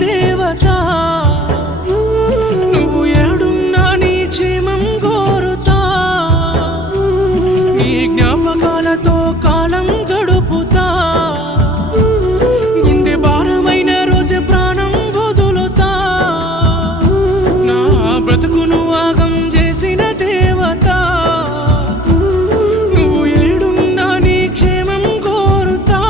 దేవత నువ్వు ఏడున్నా నీ క్షేమం కోరుతా నీ జ్ఞాపకాలతో కాలం గడుపుతా గుండె భారమైన రోజు ప్రాణం వదులుతా నా బ్రతుకును ఆగం చేసిన దేవత నువ్వు ఏడున్నా నీ క్షేమం కోరుతా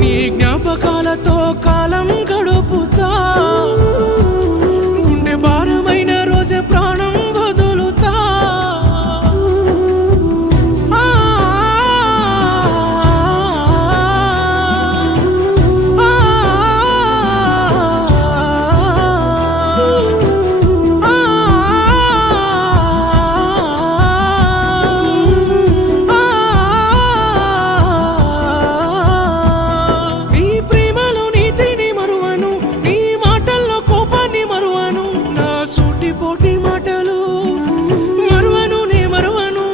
నీ జ్ఞాపకాలతో కాలం గడుపుతా గుండె భారమైన రోజు ప్రాణం వదులుతా నీ ప్రేమలో నీతిని మరువను నీ మాటల్లో కోపాన్ని మరువను నా సూటిపోటి మాటలు మరువను నే మరువను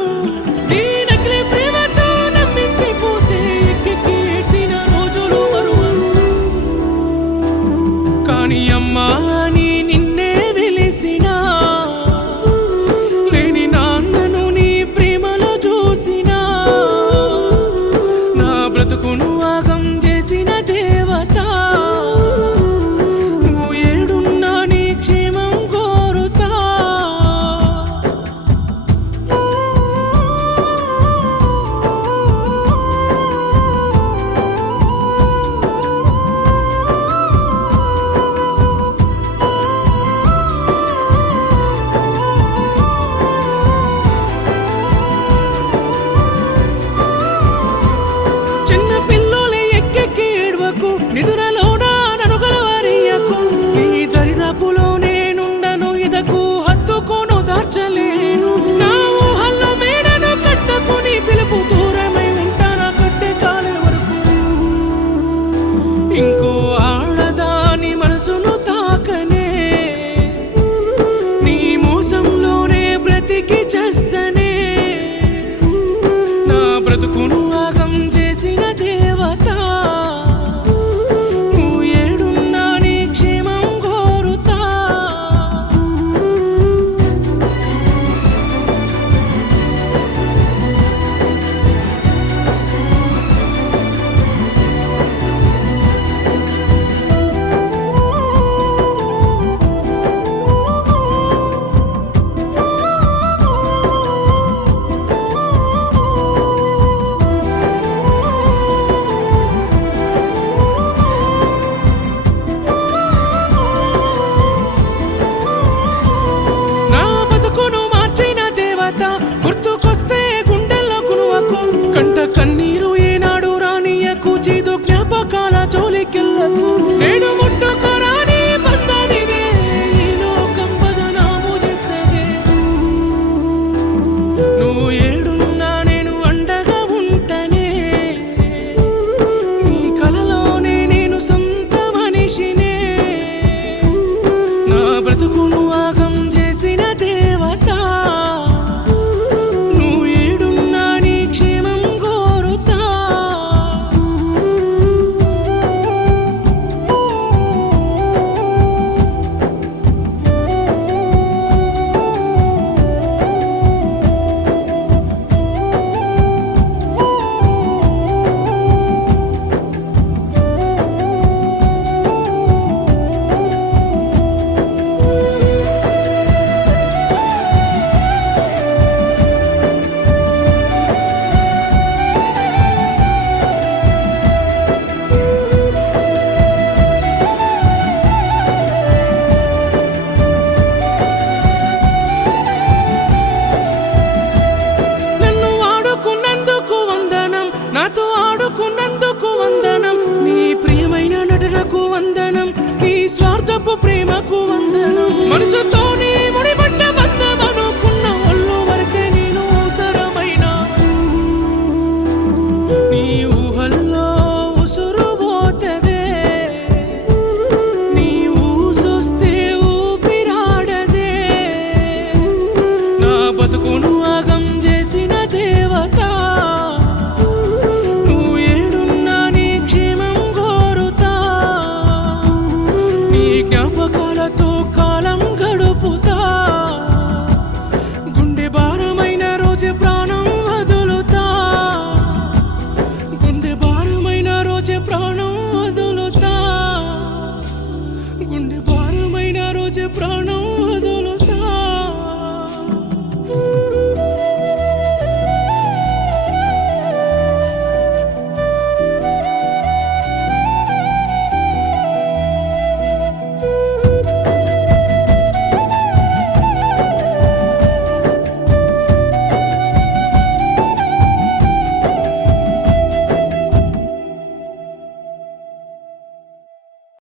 నీ నకిలీ ప్రేమతో నమ్మించిపోతే ఎక్కెక్కి ఏడ్చిన రోజులు మరువను కానీ అమ్మా నీ నిన్నే వెలిసినా లేని నాన్నను నీ ప్రేమలో చూసినా నా బ్రతుకును ఆగం చేసిన దేవత నువ్వు ఏడున్నా నీ క్షేమం కోరుతా చిన్న పిల్లోలే ఎక్కెక్కి ఏడ్వకు నిదురలోన ననుగలవరియకు నీ దరిదాపులో నేనుండను ఇదకు హత్తుకోను దార్చలేను నా ఊహల్లో మేడను కట్టుకుని పిలుపు దూరమై ఉంటానా కట్టే కాలే వరకు ఇంకో ఆడదాని మనసును తాకనే నీ మోసంలోనే బ్రతికి చేస్తనే నా బ్రతుకును ఆగం చేసిన దేవత నువ్వు ఏడున్నా నీ క్షేమం కోరుతా నా బతుకును మార్చిన దేవత గుర్తుకొస్తే గుండెల్లో కునువకు కంట కన్నీరు ఏనాడు రానియకు చేదు